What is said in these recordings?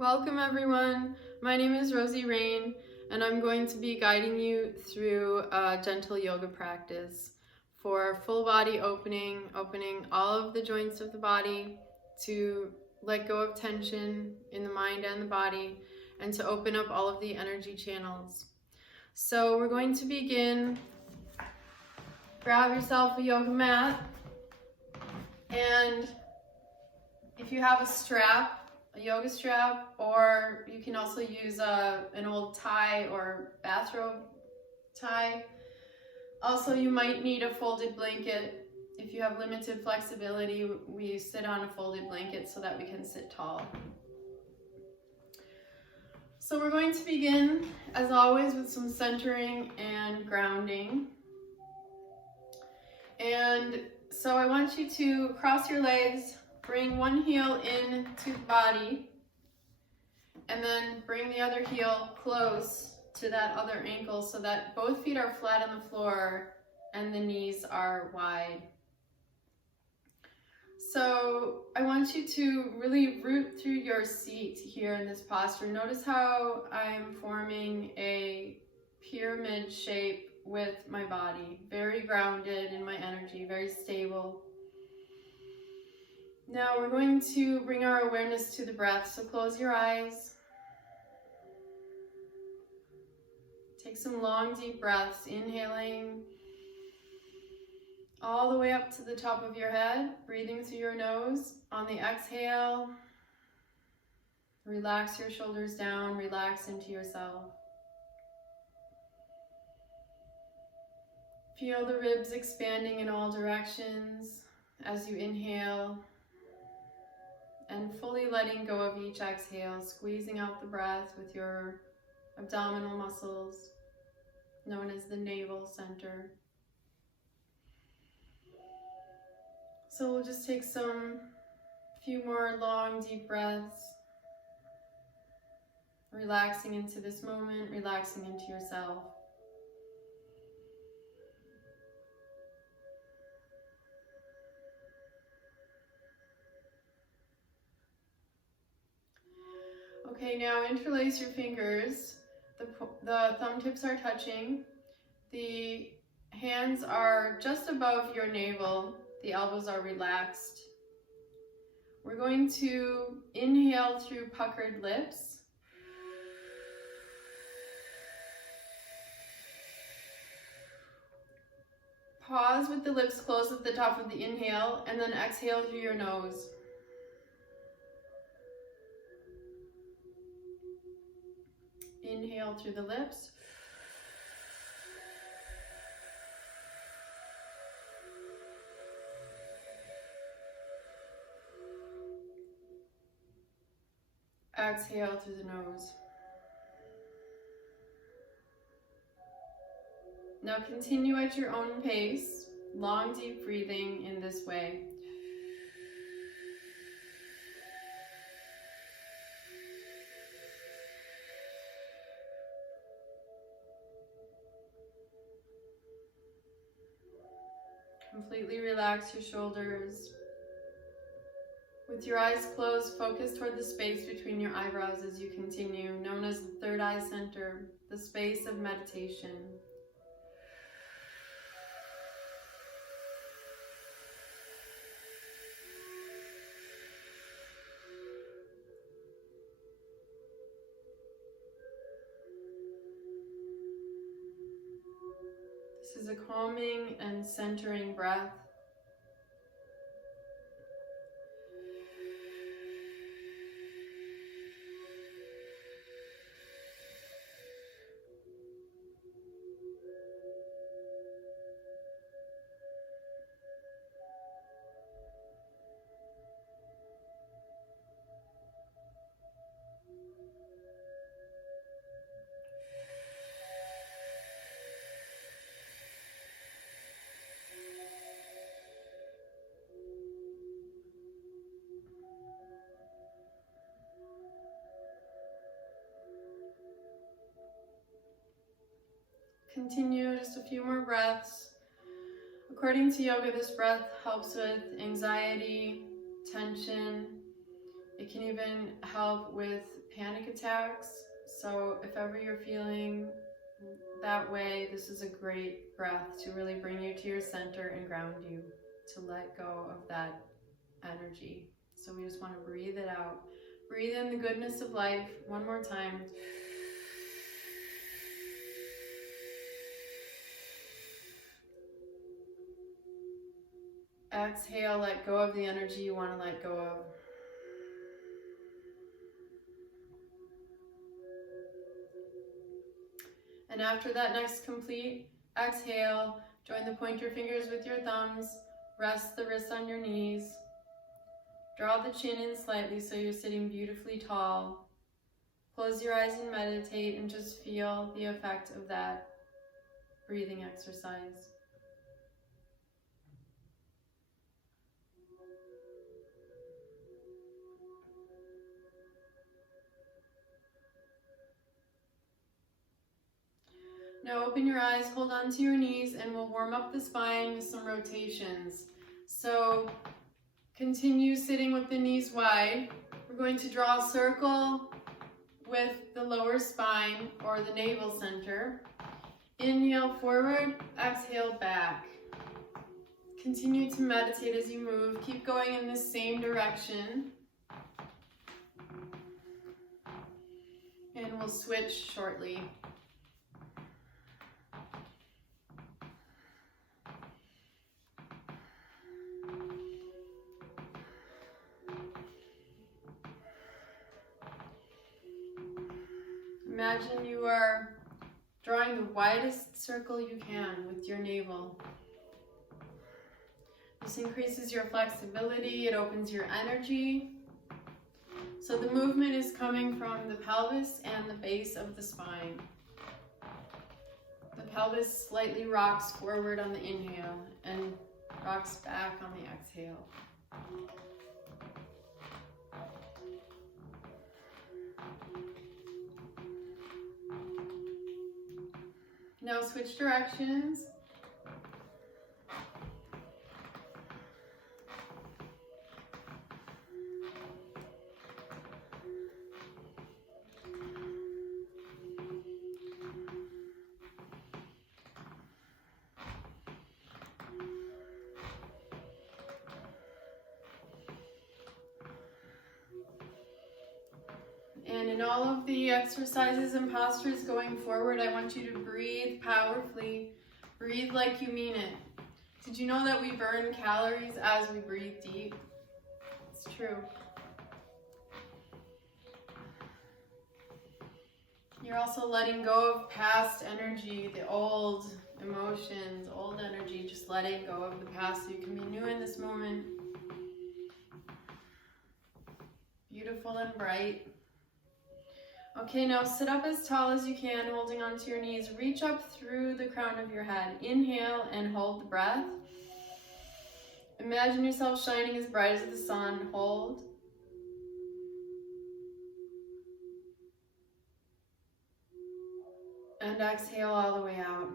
Welcome everyone. My name is Rosie and I'm going to be guiding you through a gentle yoga practice for full body opening all of the joints of the body to let go of tension in the mind and the body and to open up all of the energy channels. So we're going to begin. Grab yourself a yoga mat, and if you have a yoga strap, or you can also use an old tie or bathrobe tie. Also, you might need a folded blanket. If you have limited flexibility, we sit on a folded blanket so that we can sit tall. So we're going to begin, as always, with some centering and grounding. And so I want you to cross your legs, bring one heel into the body, and then bring the other heel close to that other ankle so that both feet are flat on the floor and the knees are wide. So I want you to really root through your seat here in this posture. Notice how I'm forming a pyramid shape with my body, very grounded in my energy, very stable. Now we're going to bring our awareness to the breath, so close your eyes. Take some long, deep breaths, inhaling all the way up to the top of your head, breathing through your nose. On the exhale, relax your shoulders down, relax into yourself. Feel the ribs expanding in all directions as you inhale, and fully letting go of each exhale, squeezing out the breath with your abdominal muscles, known as the navel center. So we'll just take few more long, deep breaths, relaxing into this moment, relaxing into yourself. Okay, now interlace your fingers. The thumb tips are touching. The hands are just above your navel. The elbows are relaxed. We're going to inhale through puckered lips. Pause with the lips closed at the top of the inhale, and then exhale through your nose. Inhale through the lips. Exhale through the nose. Now continue at your own pace, long, deep breathing in this way. Completely relax your shoulders. With your eyes closed, focus toward the space between your eyebrows as you continue, known as the third eye center, the space of meditation. This is a calming and centering breath. Continue just a few more breaths. According to yoga, this breath helps with anxiety, tension. It can even help with panic attacks. So if ever you're feeling that way, this is a great breath to really bring you to your center and ground you, to let go of that energy. So we just want to breathe it out. Breathe in the goodness of life one more time. Exhale, let go of the energy you want to let go of. And after that next complete exhale, join the pointer fingers with your thumbs. Rest the wrists on your knees. Draw the chin in slightly so you're sitting beautifully tall. Close your eyes and meditate and just feel the effect of that breathing exercise. Now open your eyes, hold on to your knees, and we'll warm up the spine with some rotations. So continue sitting with the knees wide. We're going to draw a circle with the lower spine or the navel center. Inhale forward, exhale back. Continue to meditate as you move. Keep going in the same direction. And we'll switch shortly. Imagine you are drawing the widest circle you can with your navel. This increases your flexibility, it opens your energy. So the movement is coming from the pelvis and the base of the spine. The pelvis slightly rocks forward on the inhale and rocks back on the exhale. Now switch directions. And in all of the exercises and postures going forward, I want you to breathe powerfully. Breathe like you mean it. Did you know that we burn calories as we breathe deep? It's true. You're also letting go of past energy, the old emotions, old energy, just letting go of the past so you can be new in this moment. Beautiful and bright. Okay, now sit up as tall as you can, holding onto your knees. Reach up through the crown of your head. Inhale and hold the breath. Imagine yourself shining as bright as the sun. Hold. And exhale all the way out.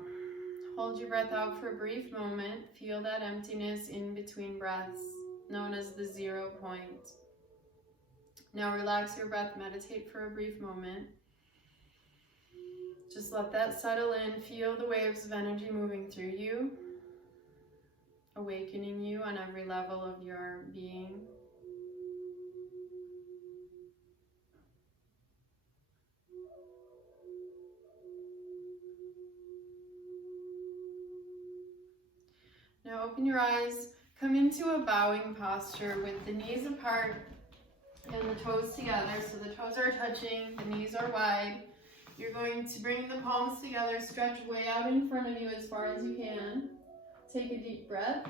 Hold your breath out for a brief moment. Feel that emptiness in between breaths, known as the 0 point. Now relax your breath, meditate for a brief moment. Just let that settle in. Feel the waves of energy moving through you, awakening you on every level of your being. Now open your eyes, come into a bowing posture with the knees apart and the toes together. So the toes are touching, the knees are wide. You're going to bring the palms together, stretch way out in front of you as far as you can. Take a deep breath.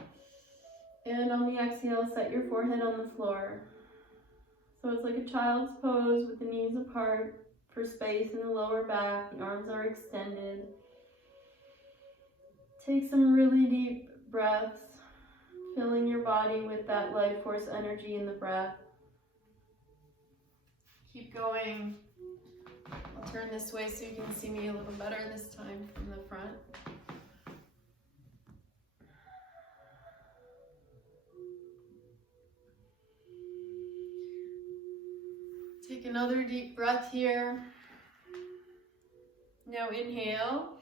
And on the exhale, set your forehead on the floor. So it's like a child's pose with the knees apart for space in the lower back. The arms are extended. Take some really deep breaths, filling your body with that life force energy in the breath. Keep going. I'll turn this way so you can see me a little better this time from the front. Take another deep breath here. Now inhale.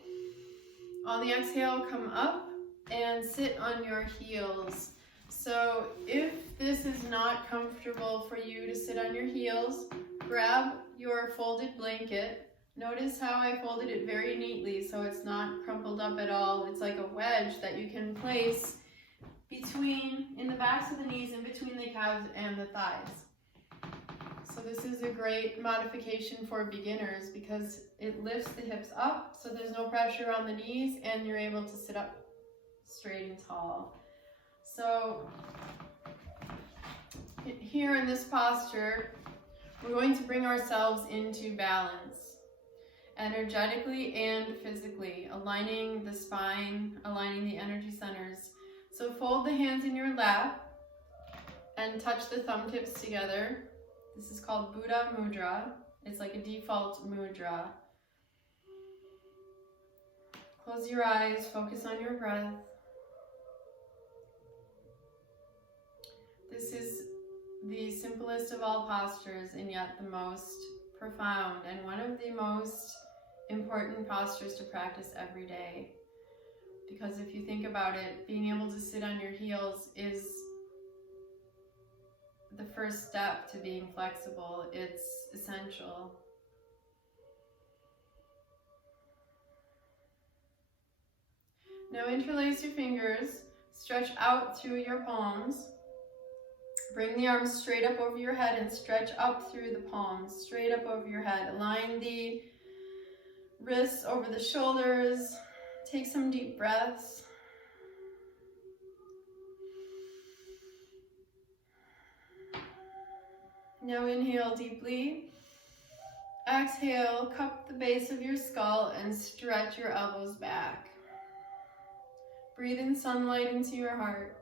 On the exhale, come up and sit on your heels. So if this is not comfortable for you to sit on your heels, grab your folded blanket. Notice how I folded it very neatly so it's not crumpled up at all. It's like a wedge that you can place in the backs of the knees, in between the calves and the thighs. So this is a great modification for beginners because it lifts the hips up so there's no pressure on the knees and you're able to sit up straight and tall. So here in this posture, we're going to bring ourselves into balance, energetically and physically, aligning the spine, aligning the energy centers. So fold the hands in your lap and touch the thumb tips together. This is called Buddha Mudra. It's like a default mudra. Close your eyes, focus on your breath. This is the simplest of all postures and yet the most profound and one of the most important postures to practice every day. Because if you think about it, being able to sit on your heels is the first step to being flexible. It's essential. Now interlace your fingers, stretch out through your palms. Bring the arms straight up over your head and stretch up through the palms, straight up over your head. Align the wrists over the shoulders. Take some deep breaths. Now inhale deeply. Exhale, cup the base of your skull and stretch your elbows back. Breathe in sunlight into your heart.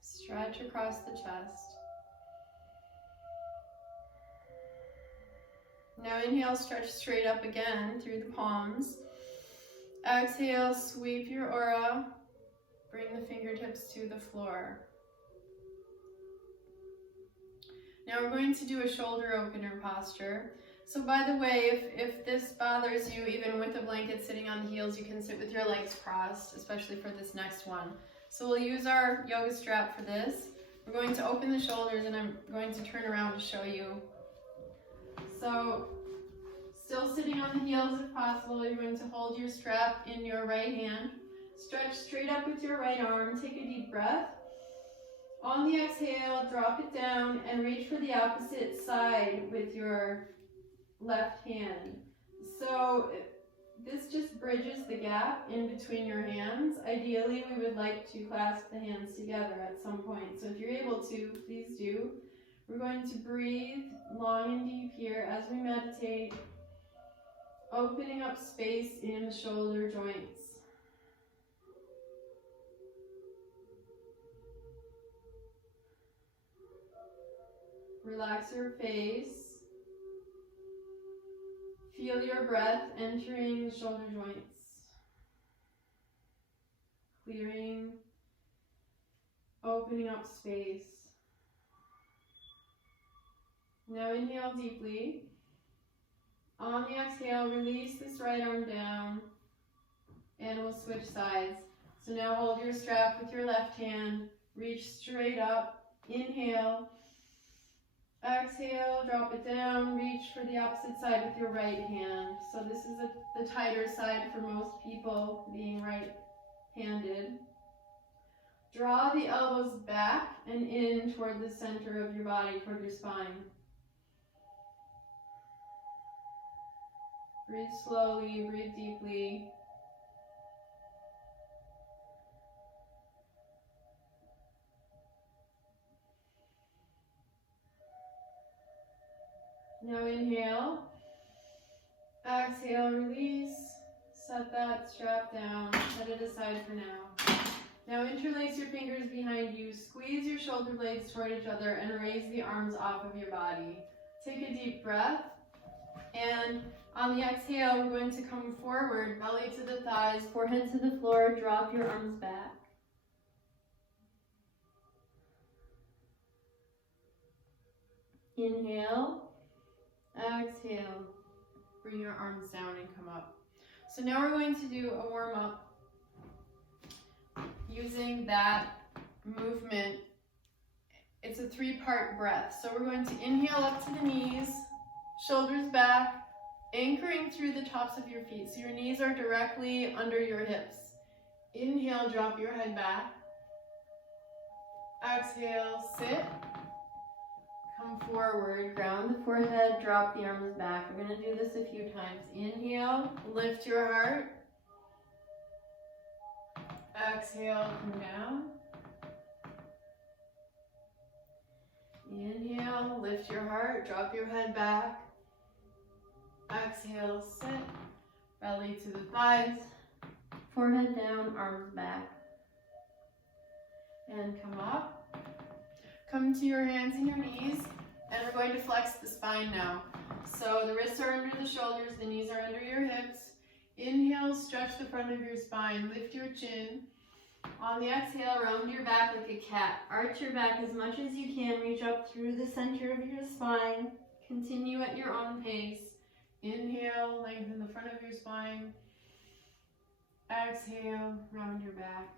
Stretch across the chest. Now inhale, stretch straight up again through the palms. Exhale, sweep your aura. Bring the fingertips to the floor. Now we're going to do a shoulder opener posture. So by the way, if this bothers you, even with the blanket sitting on the heels, you can sit with your legs crossed, especially for this next one. So we'll use our yoga strap for this. We're going to open the shoulders and I'm going to turn around to show you. So still sitting on the heels if possible, you're going to hold your strap in your right hand. Stretch straight up with your right arm. Take a deep breath. On the exhale, drop it down and reach for the opposite side with your left hand. So this just bridges the gap in between your hands. Ideally, we would like to clasp the hands together at some point. So if you're able to, please do. We're going to breathe long and deep here as we meditate, opening up space in the shoulder joints. Relax your face. Feel your breath entering the shoulder joints. Clearing, opening up space. Now inhale deeply. On the exhale, release this right arm down and we'll switch sides. So now hold your strap with your left hand, reach straight up, inhale. Exhale, drop it down, reach for the opposite side with your right hand. So this is the tighter side for most people, being right-handed. Draw the elbows back and in toward the center of your body, toward your spine. Breathe slowly, breathe deeply. Now inhale, exhale, release, set that strap down, set it aside for now. Now interlace your fingers behind you, squeeze your shoulder blades toward each other and raise the arms off of your body. Take a deep breath and on the exhale, we're going to come forward, belly to the thighs, forehead to the floor, drop your arms back. Inhale, exhale. Bring your arms down and come up. So now we're going to do a warm-up using that movement. It's a 3-part breath. So we're going to inhale up to the knees, shoulders back, anchoring through the tops of your feet. So your knees are directly under your hips. Inhale, drop your head back. Exhale, sit. Come forward, ground the forehead, drop the arms back. We're going to do this a few times. Inhale, lift your heart. Exhale, come down. Inhale, lift your heart, drop your head back. Exhale, sit. Belly to the thighs. Forehead down, arms back. And come up. Come to your hands and your knees, and we're going to flex the spine now. So the wrists are under the shoulders, the knees are under your hips. Inhale, stretch the front of your spine, lift your chin. On the exhale, round your back like a cat. Arch your back as much as you can, reach up through the center of your spine. Continue at your own pace. Inhale, lengthen the front of your spine. Exhale, round your back.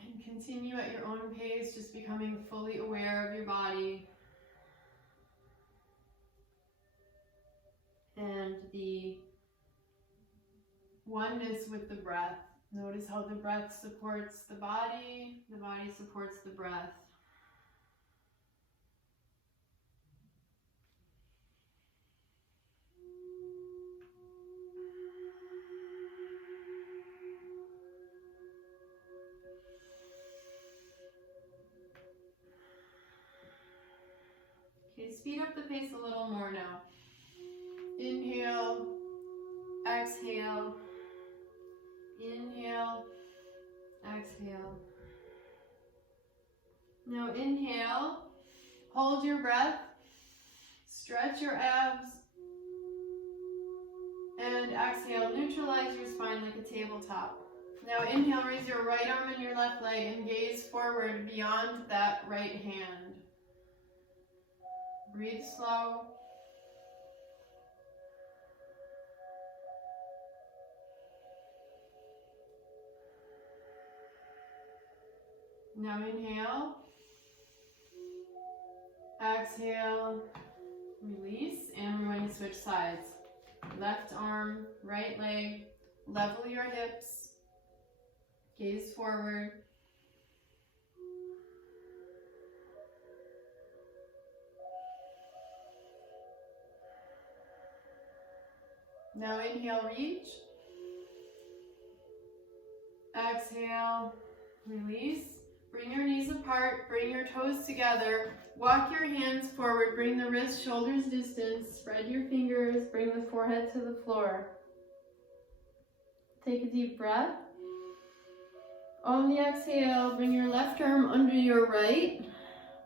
And continue at your own pace, just becoming fully aware of your body and the oneness with the breath. Notice how the breath supports the body supports the breath. Okay, speed up the pace a little more now. Inhale, exhale, inhale, exhale. Now inhale, hold your breath, stretch your abs, and exhale, neutralize your spine like a tabletop. Now inhale, raise your right arm and your left leg and gaze forward beyond that right hand. Breathe slow. Now inhale, exhale, release, and we're going to switch sides. Left arm, right leg, level your hips, gaze forward. Now inhale, reach. Exhale, release. Bring your knees apart, bring your toes together. Walk your hands forward, bring the wrists, shoulders distance. Spread your fingers, bring the forehead to the floor. Take a deep breath. On the exhale, bring your left arm under your right,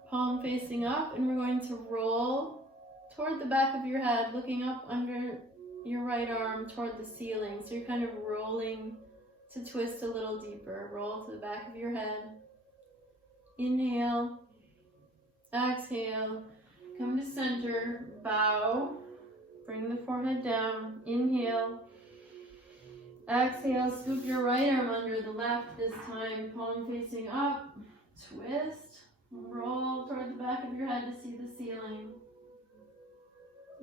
palm facing up, and we're going to roll toward the back of your head, looking up under your right arm toward the ceiling. So you're kind of rolling to twist a little deeper. Roll to the back of your head. Inhale, exhale, come to center, bow, bring the forehead down. Inhale, exhale, scoop your right arm under the left this time, palm facing up, twist, roll toward the back of your head to see the ceiling.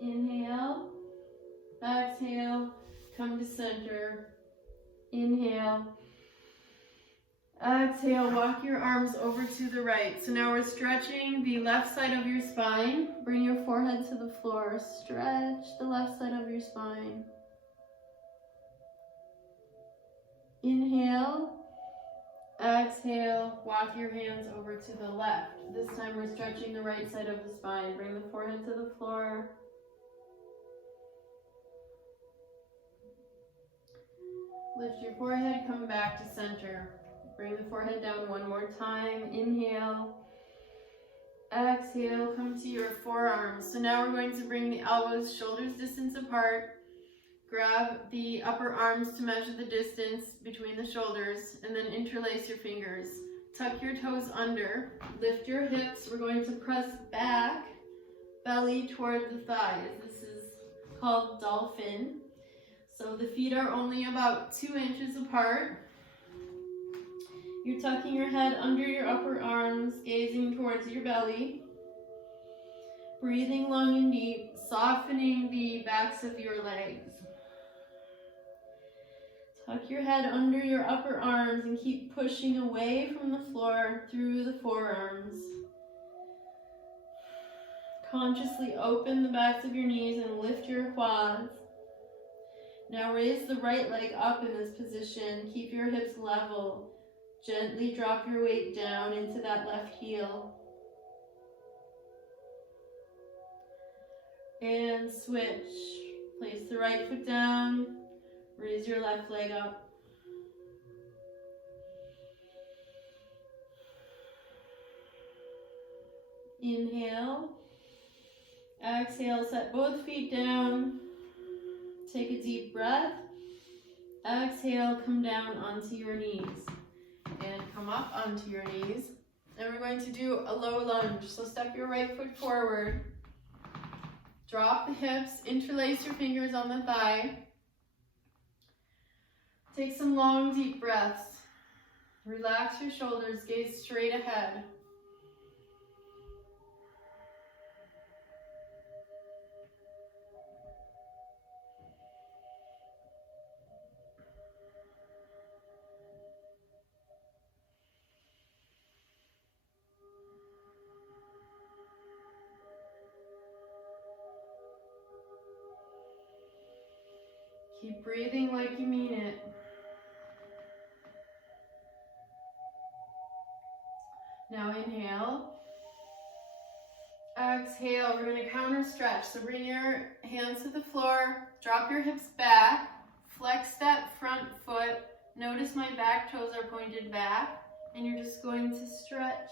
Inhale, exhale, come to center. Inhale, exhale, walk your arms over to the right. So now we're stretching the left side of your spine. Bring your forehead to the floor. Stretch the left side of your spine. Inhale, exhale, walk your hands over to the left. This time we're stretching the right side of the spine. Bring the forehead to the floor. Lift your forehead, come back to center. Bring the forehead down one more time. Inhale, exhale, come to your forearms. So now we're going to bring the elbows shoulders distance apart. Grab the upper arms to measure the distance between the shoulders, and then interlace your fingers. Tuck your toes under, lift your hips. We're going to press back, belly toward the thighs. This is called dolphin. So the feet are only about 2 inches apart. You're tucking your head under your upper arms, gazing towards your belly. Breathing long and deep, softening the backs of your legs. Tuck your head under your upper arms and keep pushing away from the floor through the forearms. Consciously open the backs of your knees and lift your quads. Now raise the right leg up in this position. Keep your hips level. Gently drop your weight down into that left heel. And switch. Place the right foot down. Raise your left leg up. Inhale. Exhale, set both feet down. Take a deep breath. Exhale, come down onto your knees. And come up onto your knees. And we're going to do a low lunge. So step your right foot forward. Drop the hips, interlace your fingers on the thigh. Take some long, deep breaths. Relax your shoulders, gaze straight ahead. Keep breathing like you mean it. Now inhale. Exhale, we're going to counter stretch. So bring your hands to the floor, drop your hips back, flex that front foot. Notice my back toes are pointed back, and you're just going to stretch.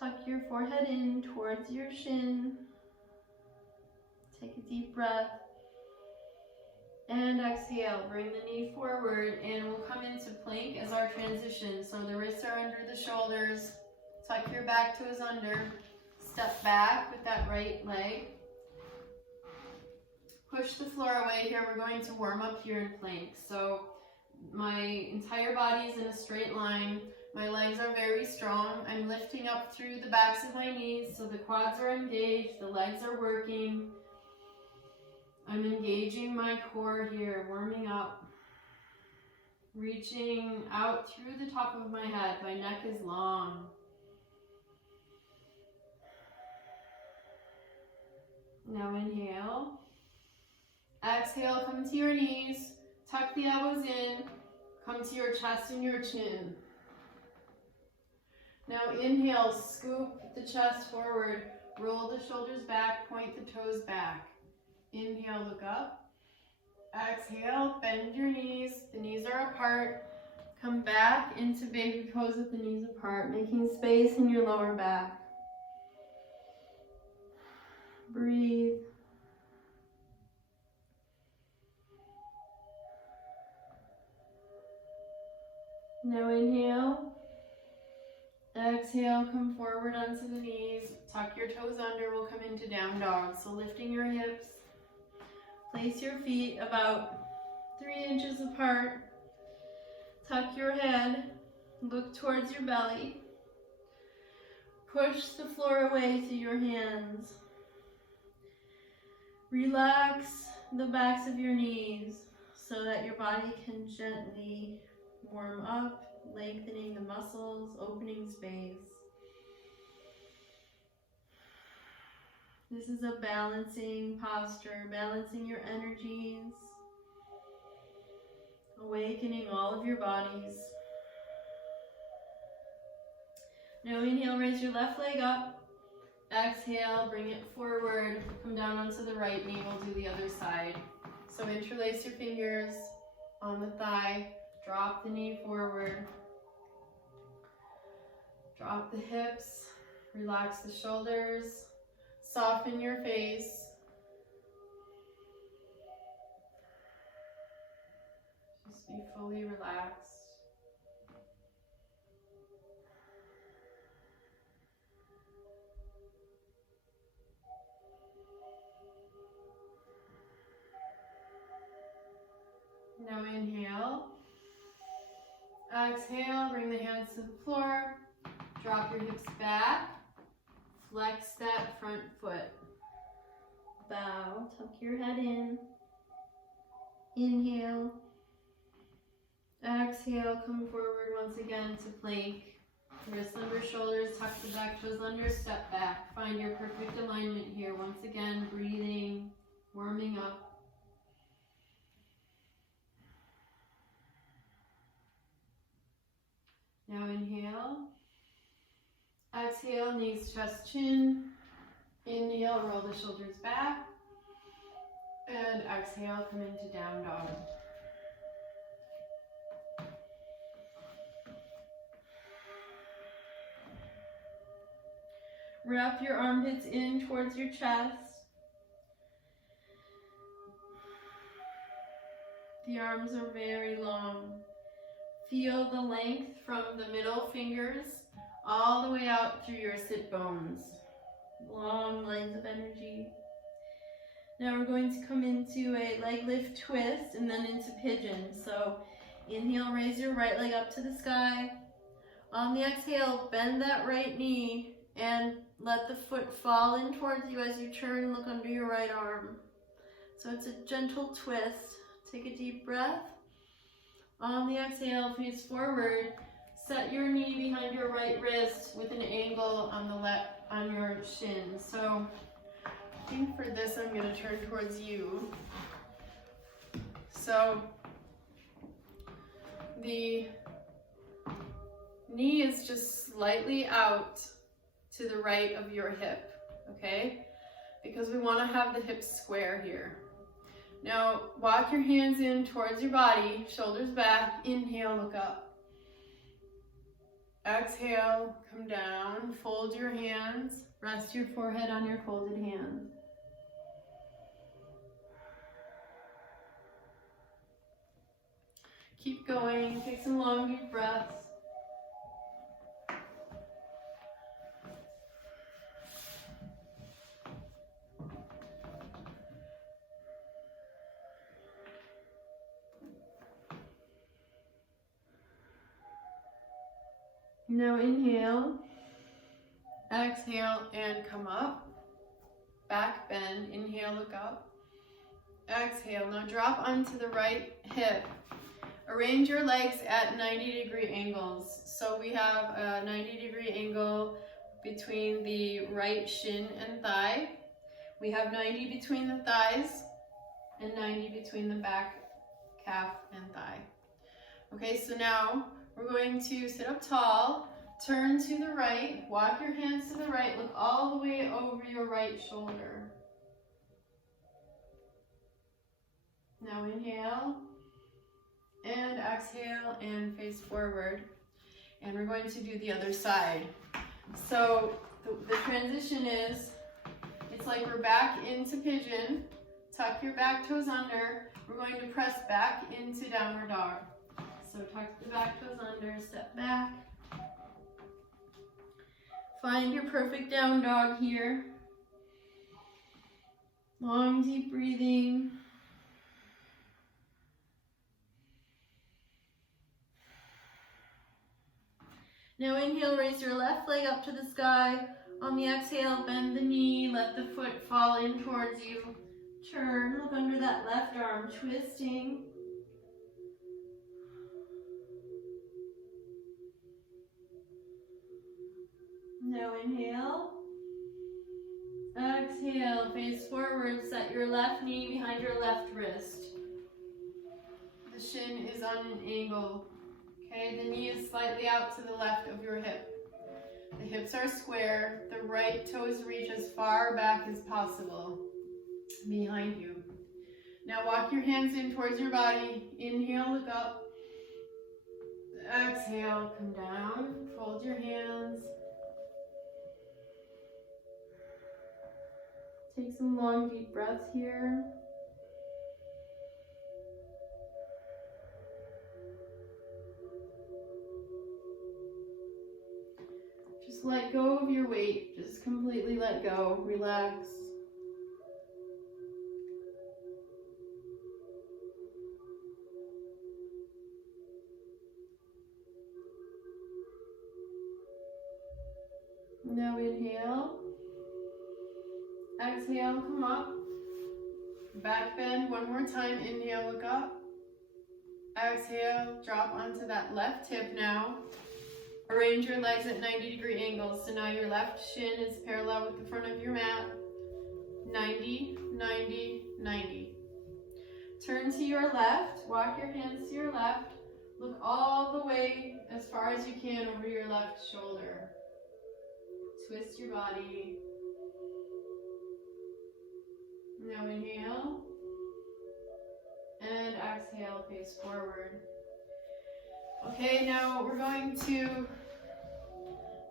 Tuck your forehead in towards your shin. Take a deep breath. And exhale, bring the knee forward, and we'll come into plank as our transition. So the wrists are under the shoulders, tuck your back toes under, step back with that right leg. Push the floor away here. We're going to warm up here in plank. So my entire body is in a straight line. My legs are very strong. I'm lifting up through the backs of my knees, so the quads are engaged, the legs are working. I'm engaging my core here, warming up, reaching out through the top of my head. My neck is long. Now inhale. Exhale, come to your knees, tuck the elbows in, come to your chest and your chin. Now inhale, scoop the chest forward, roll the shoulders back, point the toes back. Inhale, look up. Exhale, bend your knees. The knees are apart. Come back into baby pose with the knees apart, making space in your lower back. Breathe. Now inhale. Exhale, come forward onto the knees. Tuck your toes under. We'll come into down dog. So lifting your hips. Place your feet about 3 inches apart. Tuck your head. Look towards your belly. Push the floor away to your hands. Relax the backs of your knees so that your body can gently warm up, lengthening the muscles, opening space. This is a balancing posture, balancing your energies, awakening all of your bodies. Now inhale, raise your left leg up. Exhale, bring it forward, come down onto the right knee. We'll do the other side. So interlace your fingers on the thigh, drop the knee forward, drop the hips, relax the shoulders, soften your face. fully relaxed. Now inhale. Exhale, bring the hands to the floor. Drop your hips back. Flex that front foot. Bow, tuck your head in. Inhale. Exhale, come forward once again to plank. Wrists under shoulders, tuck the back toes under, step back. Find your perfect alignment here. Once again, breathing, warming up. Now inhale. Exhale, knees, chest, chin. Inhale, roll the shoulders back. And exhale, come into down dog. Wrap your armpits in towards your chest. The arms are very long. Feel the length from the middle fingers all the way out through your sit bones. Long lines of energy. Now we're going to come into a leg lift twist and then into pigeon. So inhale, raise your right leg up to the sky. On the exhale, bend that right knee and let the foot fall in towards you as you turn and look under your right arm. So it's a gentle twist. Take a deep breath. On the exhale, face forward. Set your knee behind your right wrist with an angle on the left, on your shin. So I think for this, I'm going to turn towards you. So the knee is just slightly out to the right of your hip, okay? Because we want to have the hips square here. Now, walk your hands in towards your body, shoulders back. Inhale, look up. Exhale, come down, fold your hands, rest your forehead on your folded hands. Keep going, take some long, deep breaths. Now inhale, exhale, and come up. Back bend, inhale, look up. Exhale, now drop onto the right hip. Arrange your legs at 90-degree angles. So we have a 90-degree angle between the right shin and thigh. We have 90 between the thighs and 90 between the back calf and thigh. Okay, so now we're going to sit up tall, turn to the right, walk your hands to the right, look all the way over your right shoulder. Now inhale, and exhale, and face forward. And we're going to do the other side. So the transition is, it's like we're back into pigeon, tuck your back toes under, we're going to press back into downward dog. So tuck the back toes under, step back. Find your perfect down dog here. Long, deep breathing. Now inhale, raise your left leg up to the sky. On the exhale, bend the knee, let the foot fall in towards you. Turn, look under that left arm, twisting. Now inhale. Exhale, face forward, set your left knee behind your left wrist. The shin is on an angle. Okay, the knee is slightly out to the left of your hip. The hips are square. The right toes reach as far back as possible behind you. Now walk your hands in towards your body. Inhale, look up. Exhale, come down. Fold your hands. Take some long, deep breaths here. let go, relax. Now inhale. Exhale, come up. Back bend one more time. Inhale, look up. Exhale, drop onto that left hip now. Arrange your legs at 90-degree angles. So now your left shin is parallel with the front of your mat. 90, 90, 90. Turn to your left. Walk your hands to your left. Look all the way as far as you can over your left shoulder. Twist your body. Now inhale. And exhale, face forward. Okay, now we're going to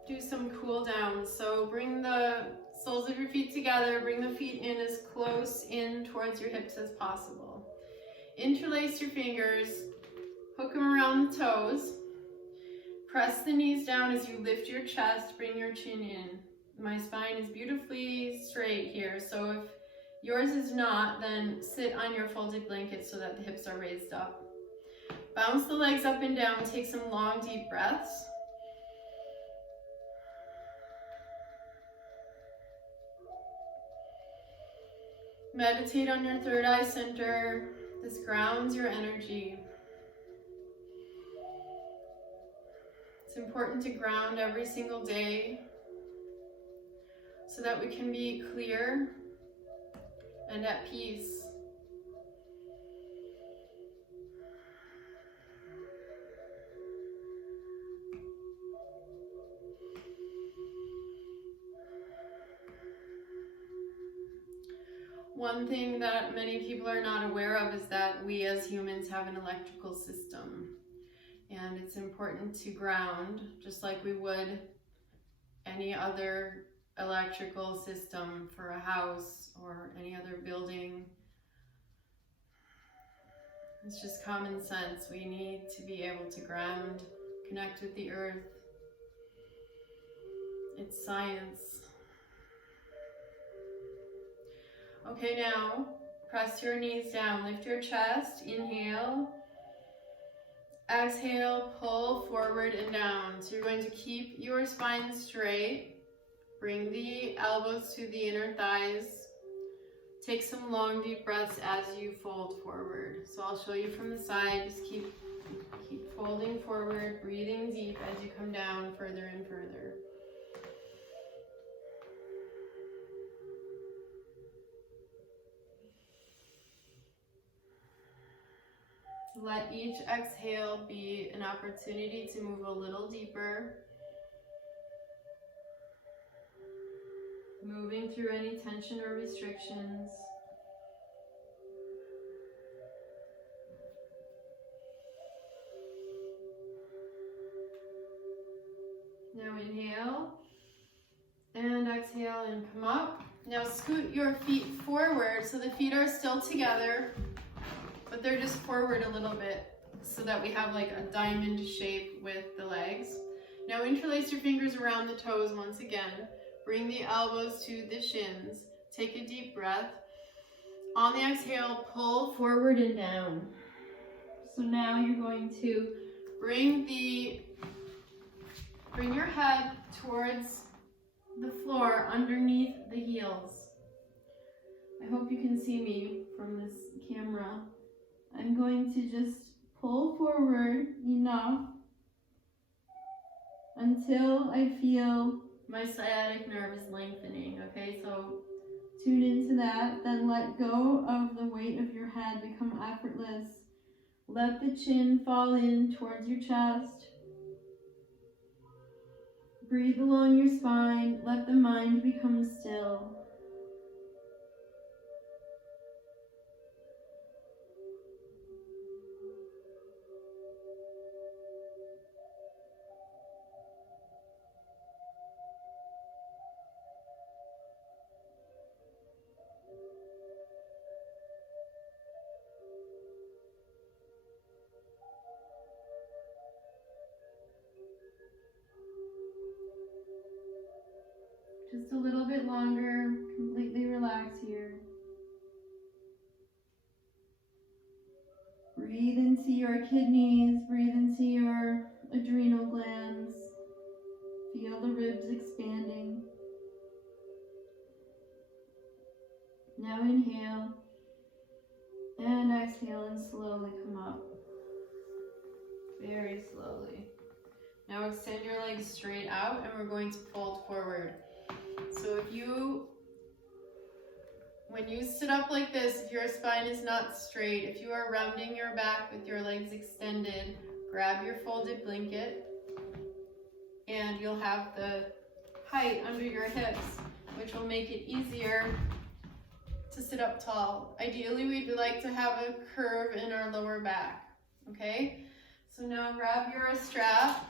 do some cool downs. So bring the soles of your feet together, bring the feet in as close in towards your hips as possible. Interlace your fingers, hook them around the toes. Press the knees down as you lift your chest, bring your chin in. My spine is beautifully straight here, so if yours is not, then sit on your folded blanket so that the hips are raised up. Bounce the legs up and down, take some long, deep breaths. Meditate on your third eye center. This grounds your energy. It's important to ground every single day so that we can be clear and at peace. One thing that many people are not aware of is that we as humans have an electrical system, and it's important to ground just like we would any other electrical system for a house or any other building. It's just common sense. We need to be able to ground, connect with the earth. It's science. Okay, now press your knees down, lift your chest, inhale. Exhale, pull forward and down. So you're going to keep your spine straight. Bring the elbows to the inner thighs. Take some long, deep breaths as you fold forward. So I'll show you from the side. Just keep folding forward, breathing deep as you come down further and further. Let each exhale be an opportunity to move a little deeper. Moving through any tension or restrictions. Now inhale and exhale and come up. Now scoot your feet forward so the feet are still together, but they're just forward a little bit so that we have like a diamond shape with the legs. Now interlace your fingers around the toes once again. Bring the elbows to the shins. Take a deep breath. On the exhale, pull forward and down. So now you're going to bring your head towards the floor underneath the heels. I hope you can see me from this camera. I'm going to just pull forward enough until I feel my sciatic nerve is lengthening, okay? So tune into that, then let go of the weight of your head, become effortless. Let the chin fall in towards your chest. Breathe along your spine, let the mind become still. Just a little bit bit longer. Completely relax here. Breathe into your kidneys, breathe into your adrenal glands. Feel the ribs expanding. Now inhale and exhale and slowly come up. Very slowly. Now extend your legs straight out and we're going to fold forward. So when you sit up like this, if your spine is not straight, if you are rounding your back with your legs extended, grab your folded blanket and you'll have the height under your hips, which will make it easier to sit up tall. Ideally, we'd like to have a curve in our lower back, okay? So now grab your strap,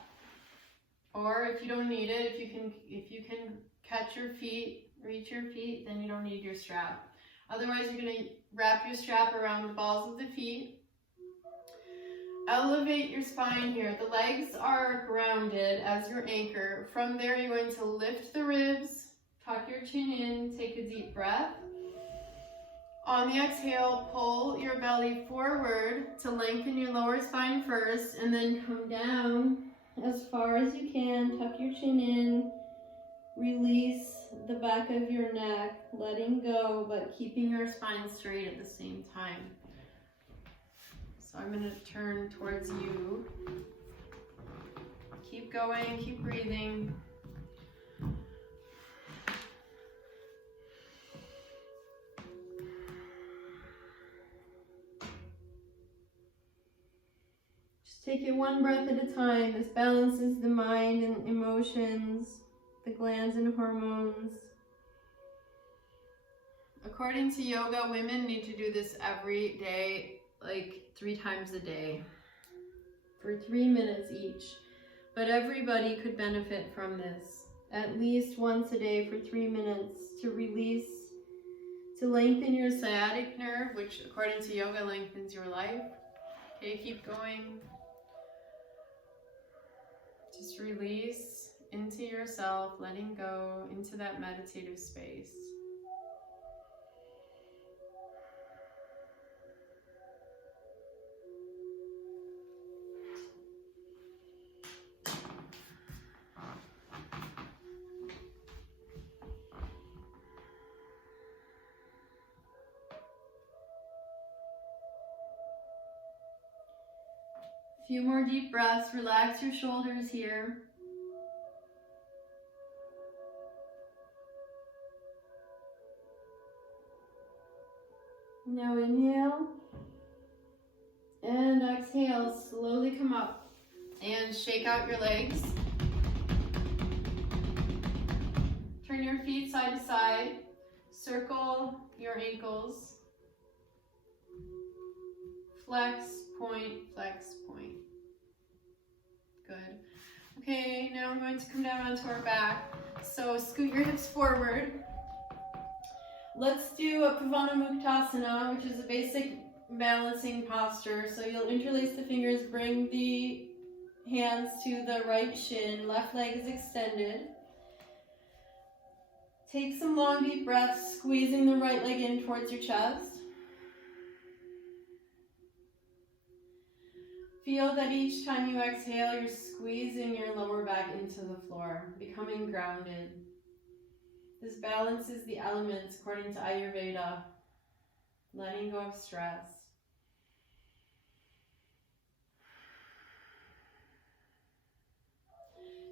or if you don't need it, if you can catch your feet, reach your feet, then you don't need your strap. Otherwise, you're gonna wrap your strap around the balls of the feet. Elevate your spine here. The legs are grounded as your anchor. From there, you're going to lift the ribs, tuck your chin in, take a deep breath. On the exhale, pull your belly forward to lengthen your lower spine first, and then come down as far as you can. Tuck your chin in. Release the back of your neck, letting go, but keeping your spine straight at the same time. So I'm going to turn towards you. Keep going, keep breathing. Just take it one breath at a time. This balances the mind and emotions, the glands and hormones. According to yoga, women need to do this every day, like 3 times a day, for 3 minutes each. But everybody could benefit from this, at least once a day for 3 minutes, to release, to lengthen your sciatic nerve, which according to yoga lengthens your life. Okay, keep going. Just release into yourself, letting go into that meditative space. A few more deep breaths. Relax your shoulders here. Now inhale and exhale. Slowly come up and shake out your legs. Turn your feet side to side. Circle your ankles. Flex, point, flex, point. Good. Okay, now I'm going to come down onto our back. So scoot your hips forward. Let's do a Pavanamuktasana, which is a basic balancing posture. So you'll interlace the fingers, bring the hands to the right shin, left leg is extended. Take some long deep breaths, squeezing the right leg in towards your chest. Feel that each time you exhale, you're squeezing your lower back into the floor, becoming grounded. This balances the elements according to Ayurveda, letting go of stress.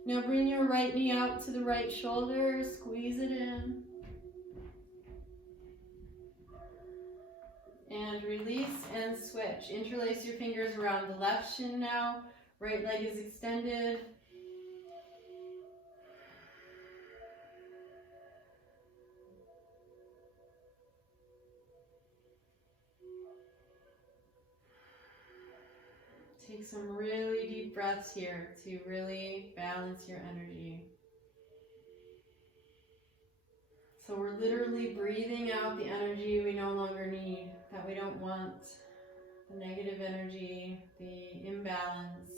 Now bring your right knee out to the right shoulder, squeeze it in. And release and switch. Interlace your fingers around the left shin now. Right leg is extended. Take some really deep breaths here to really balance your energy. So we're literally breathing out the energy we no longer need, that we don't want, the negative energy, the imbalance.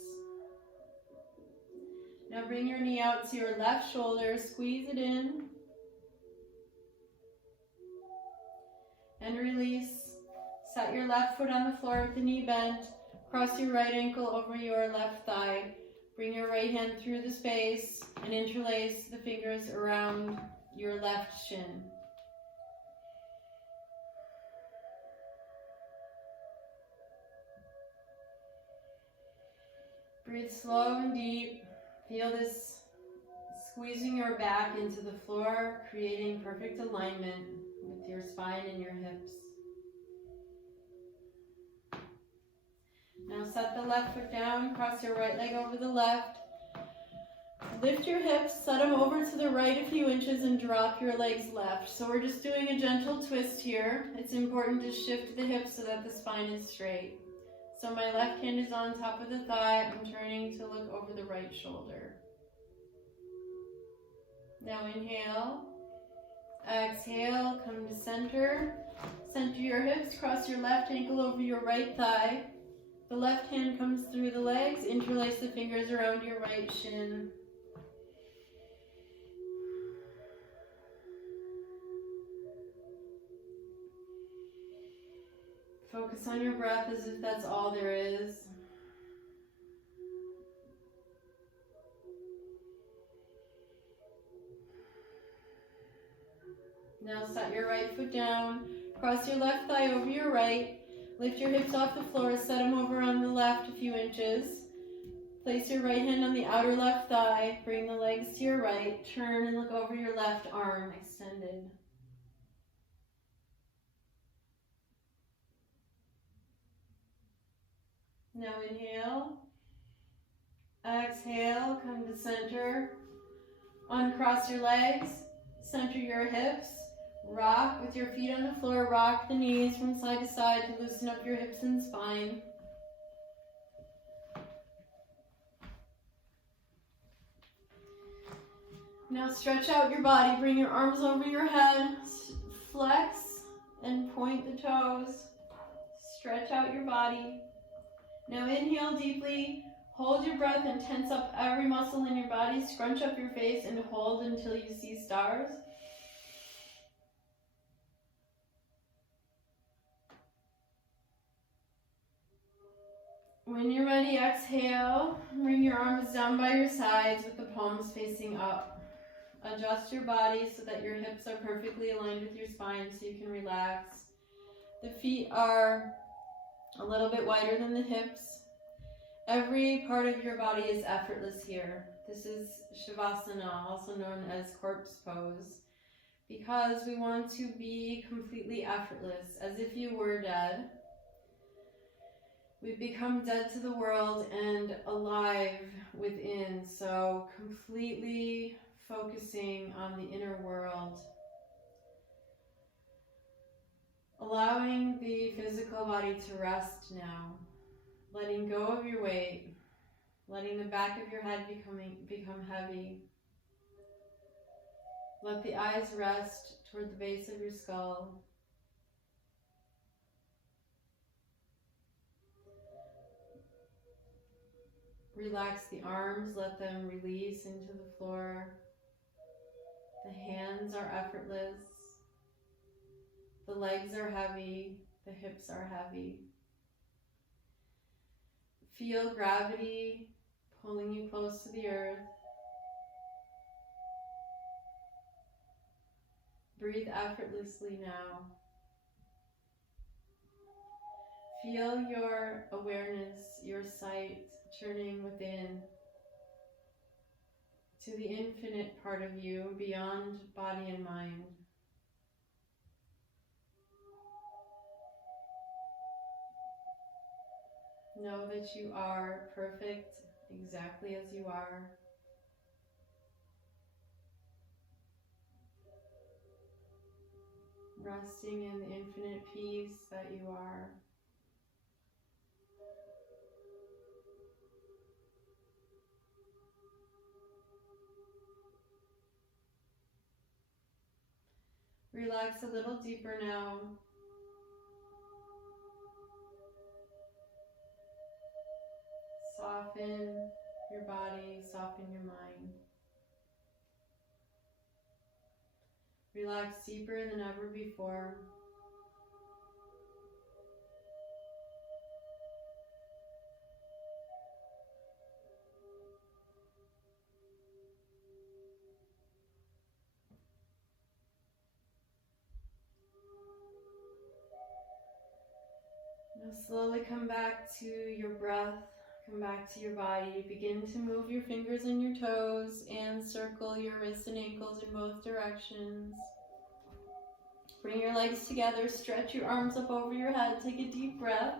Now bring your knee out to your left shoulder, squeeze it in. and release. Set your left foot on the floor with the knee bent. Cross your right ankle over your left thigh. Bring your right hand through the space and interlace the fingers around your left shin. Breathe slow and deep. Feel this squeezing your back into the floor, creating perfect alignment with your spine and your hips. Now set the left foot down, cross your right leg over the left. Lift your hips, set them over to the right a few inches and drop your legs left. So we're just doing a gentle twist here. It's important to shift the hips so that the spine is straight. So my left hand is on top of the thigh. I'm turning to look over the right shoulder. Now inhale, exhale, come to center. Center your hips, cross your left ankle over your right thigh. The left hand comes through the legs, interlace the fingers around your right shin. Focus on your breath as if that's all there is. Now set your right foot down, cross your left thigh over your right, lift your hips off the floor, set them over on the left a few inches. Place your right hand on the outer left thigh, bring the legs to your right, turn and look over your left arm extended. Now inhale, exhale, come to center, uncross your legs, center your hips, rock with your feet on the floor, rock the knees from side to side to loosen up your hips and spine. Now stretch out your body, bring your arms over your head, flex and point the toes, stretch out your body. Now inhale deeply, hold your breath and tense up every muscle in your body, scrunch up your face and hold until you see stars. When you're ready, exhale, bring your arms down by your sides with the palms facing up. Adjust your body so that your hips are perfectly aligned with your spine so you can relax. The feet are a little bit wider than the hips. Every part of your body is effortless here. This is Shavasana, also known as corpse pose, because we want to be completely effortless, as if you were dead. We've become dead to the world and alive within, so completely focusing on the inner world. Allowing the physical body to rest now. Letting go of your weight. Letting the back of your head become heavy. Let the eyes rest toward the base of your skull. Relax the arms, let them release into the floor. The hands are effortless. The legs are heavy. The hips are heavy. Feel gravity pulling you close to the earth. Breathe effortlessly now. Feel your awareness, your sight turning within to the infinite part of you beyond body and mind. Know that you are perfect exactly as you are. Resting in the infinite peace that you are. Relax a little deeper now. Soften your body, soften your mind. Relax deeper than ever before. Slowly come back to your breath, come back to your body. Begin to move your fingers and your toes and circle your wrists and ankles in both directions. Bring your legs together, stretch your arms up over your head, take a deep breath.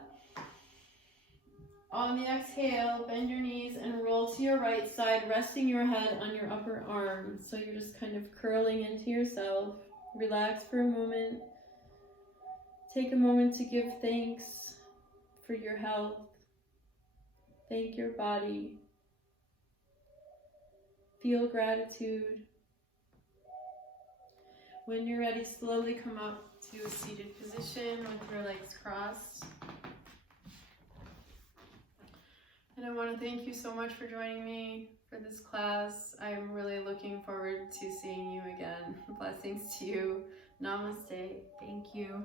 On the exhale, bend your knees and roll to your right side, resting your head on your upper arm. So you're just kind of curling into yourself. Relax for a moment. Take a moment to give thanks for your health. Thank your body. Feel gratitude. When you're ready, slowly come up to a seated position with your legs crossed. And I want to thank you so much for joining me for this class. I'm really looking forward to seeing you again. Blessings to you. Namaste. Thank you.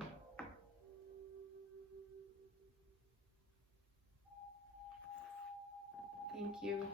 Thank you.